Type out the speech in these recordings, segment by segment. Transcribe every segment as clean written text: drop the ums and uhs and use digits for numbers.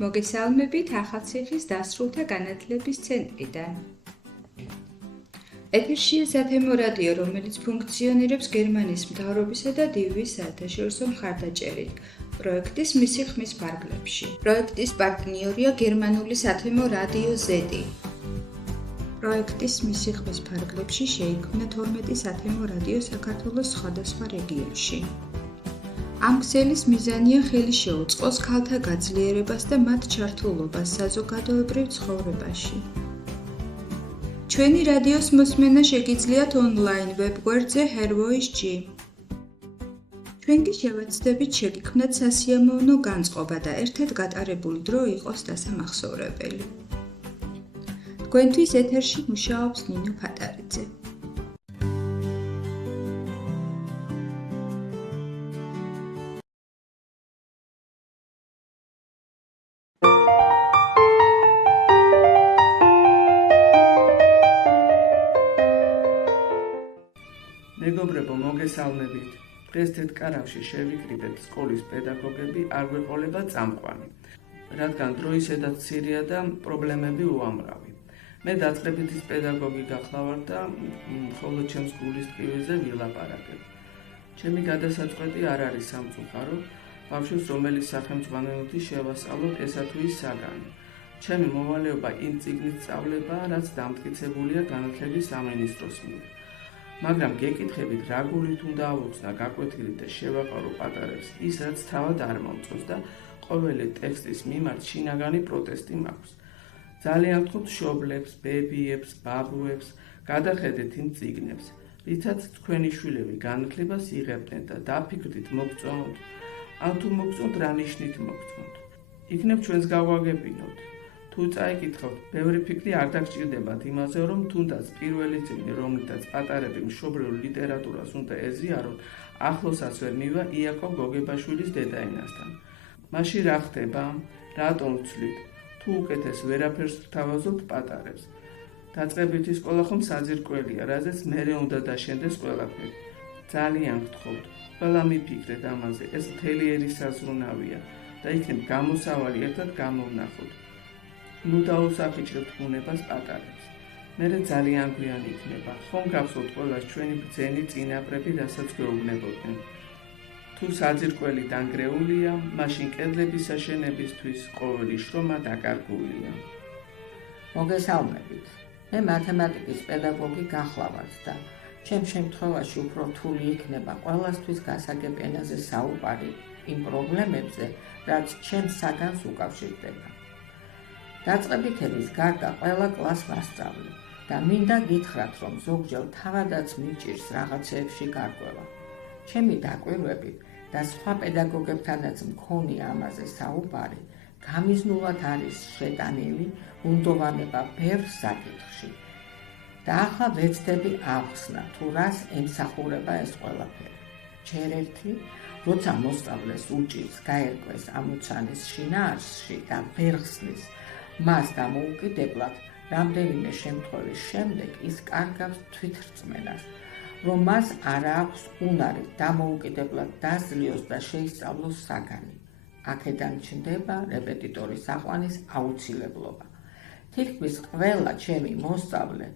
მოგესალმებით ახალციხის დასრულთა განათლების ცენტრიდან. ეთერშია სათემო რადიო, რომელიც ფუნქციონირებს გერმანიის მთავრობისა და დივიის საერთაშორისო მხარდაჭერით, პროექტის მისი ხმის ფარგლებში. პროექტის პარტნიორია გერმანული სათემო რადიო Z. პროექტის მისი ხმის ფარგლებში შეიქმნა 12 სათემო რადიო საქართველოს სხვადასხვა რეგიონში. ამ ქსელის მიზანია ხელი შეუწყოს ქალთა გაძლიერებას და მათ ჩართულობას საზოგადოებრივ ცხოვრებაში. ჩვენი რადიოს მოსმენა შეგიძლიათ ონლაინ ვებგვერდზე HerVoice-G. ჩვენ კი შევეცდებით შეგიქმნათ სასიამოვნო განწყობა და ერთად გატარებული დრო იყოს დასამახსოვრებელი. თქვენთვის ეთერში მუშაობს ნინო ფატარიძე. მეგობრებო, მოგესალმებით. დღეს თეთრკარავში შევიკრიბეთ სკოლის პედაგოგები არ გვეყოლება წამყვანი, რადგან დროისედაც მცირეა და პრობლემები უამრავი. მე დაწყებითის პედაგოგი გახლავართ და მხოლოდ ჩემს გულის ტკივილზე ვილაპარაკებ. ჩემი გადასაწყვეტი არ არის სამწუხაროდ, ბავშვებს რომელი სახელმძღვანელოთი შევასწავლოთ ესა თუ ის საგანი. ჩემი მოვალეობა იმ წიგნით სწავლებაა, რაც დამტკიცებულია განათლების სამინისტროს მიერ. მაგრამ გეკითხებით რა გულით უნდა ავუხსნა გაკვეთილი და შევაყარო პატარებს ის, რაც თავად არ მომწონს და ყოველი ტექსტის მიმართ შინაგანი პროტესტი მაქვს. ძალიან ვთქვით მშობლებს, ბებიებს, ბაბუებს, გადახედეთ იმ წიგნებს, რითაც თქვენი შვილები განათლებას იღებდნენ და დაფიქრდით მოგწონთ, ან თუ მოგწონთ რა ნიშნით მოგწონთ. იქნებ ჩვენს გავაგებინოთ. თუ წაიკითხავთ, ბევრი ფიქრი არ დაგჭირდებათ იმაზე, რომ თუნდაც პირველი წიგნი, რომლითაც პატარები მშობლიურ ლიტერატურას უნდა ეზიაროთ, ახლოსაც ვერ მივა იაკობ გოგებაშვილის დედაენასთან. მაშინ რა ხდება? რატომ ვცვლით? თუ უკეთეს ვერაფერს ვთავაზობთ პატარებს. დაწყებითი სკოლა ხომ საძირკველია, რაზეც მერე უნდა დაშენდეს ყველაფერი. ძალიან გთხოვთ, ყველა მიფიქრეთ ამაზე, ეს მთელი ერის საზრუნავია და იქნებ გამოსავალი ერთად გამოვნახოთ. ნუ დაუსახიჭრებთ ბუნებას პატარებს. მერე ძალიან გვიან იქნება, ხომ გახსოვთ ყველას ჩვენი ბრძენი წინაპრები, რასაც გვეუბნებოდნენ. თუ საძირკველი დანგრეულია, მაშინ კედლების აშენებისთვის ყოველი შრომა დაკარგულია. მოგესალმებით. მე მათემატიკის პედაგოგი გახლავართ და ჩემ შემთხვევაში უფრო რთული იქნება ყველასთვის გასაგებ ენაზე საუბარი იმ პრობლემებზე, რაც ჩემს საგანს უკავშირდება. დაწყებითების გარდა ყველა კლასს ვასწავლი და მინდა გითხრათ, რომ ზოგჯერ თავადაც მიჭირს რაღაცეებში გარკვევა. ჩემი დაკვირვებით და სხვა პედაგოგებთანაც მქონია ამაზე საუბარი, გამიზნულად არის შეტანილი უნდოვანება ბევრ საკითხში. და ახლა ვეცდები ახსნა, თუ რას ემსახურება ეს ყველაფერი. ჯერ ერთი, როცა მოსწავლეს უჭირს გაერკვეს ამოცანის შინაარსში და ვერ ხსნის მას დამოუკიდებლად, რამდენიმე შემთხვევის შემდეგ ის კარგავს თვითრწმენას, რომ მას არ აქვს უნარი დამოუკიდებლად დაძლიოს და შეისწავლოს საგანი. აქედან ჩნდება რეპეტიტორის აყვანის აუცილებლობა. თითქმის ყველა ჩემი მოსწავლე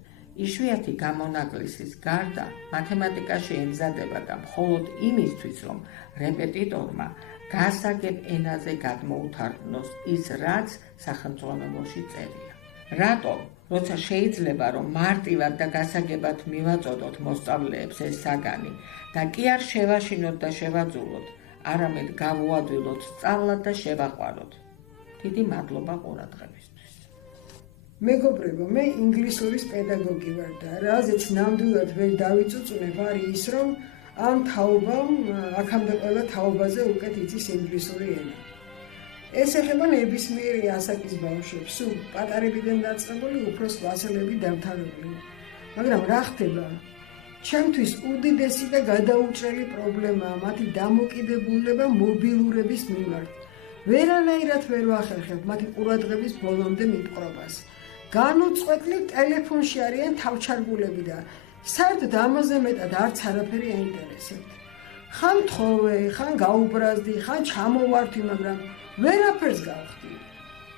იშვიათი გამონაკლისის გარდა მათემატიკაში ემზადება და მხოლოდ იმისთვის, რომ რეპეტიტორმა გასაგებ ენაზე გადმოუთარგმნოს ის, რაც სახელმძღვანელოში წერია. რატომ? როცა შეიძლება, რომ მარტივად და გასაგებად მივაწოდოთ მოსწავლეებს ეს საგანი და კი არ შევაშინოთ და შევაძულოთ, არამედ გავუადვილოთ სწავლად და შევაყვაროთ. დიდი მადლობა ყურადღებისთვის. მეგობრებო, მე ინგლისურის პედაგოგი ვარ და რაზეც ნამდვილად ვერ დავიწუწუნებ არის ის, რომ ამ თაობამ აქამდე ყველა თაობაზე უკეთ იცის ინგლისური ენა. ეს ეხება ნებისმიერი ასაკის ბავშვებს, სულ პატარებიდან დაწყებული უფროს კლასელები დამთავრებული. მაგრამ რა ხდება? ჩემთვის უდიდესი და გადაუჭრელი პრობლემაა მათი დამოკიდებულება მობილურების მიმართ. ვერანაირად ვერ ვახერხებ მათი ყურადღების ბოლომდე მიპყრობას. განუწყვეტლივ ტელეფონში არიან თავჩარგულები და საერთოდ ამაზე მეტად არც არაფერი აინტერესებთ. ხან თხოვე, ხან გაუბრაზდი, ხან ჩამოვართი, მაგრამ ვერაფერს გავხდი.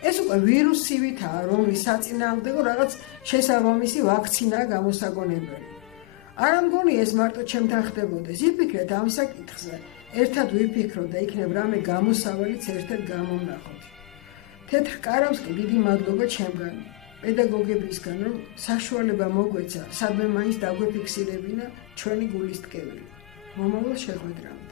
ეს უკვე ვირუსივითაა, რომლის საწინააღმდეგო რაღაც შესაბამისი ვაქცინაა გამოსაგონებელი. არ მგონია ეს მარტო ჩემთან ხდებოდეს. იფიქრეთ ამ საკითხზე. ერთად ვიფიქროთ და იქნებ რამე გამოსავალიც ერთად გამოვნახოთ. თეთრ კარავს კი დიდი მადლობა ჩემგან, პედაგოგებისგან, რომ საშუალება მოგვეცა, სადმე მაინც დაგვეფიქსირებინა ჩვენი გულის ტკივილი. მომავალ შეხვედრამდე.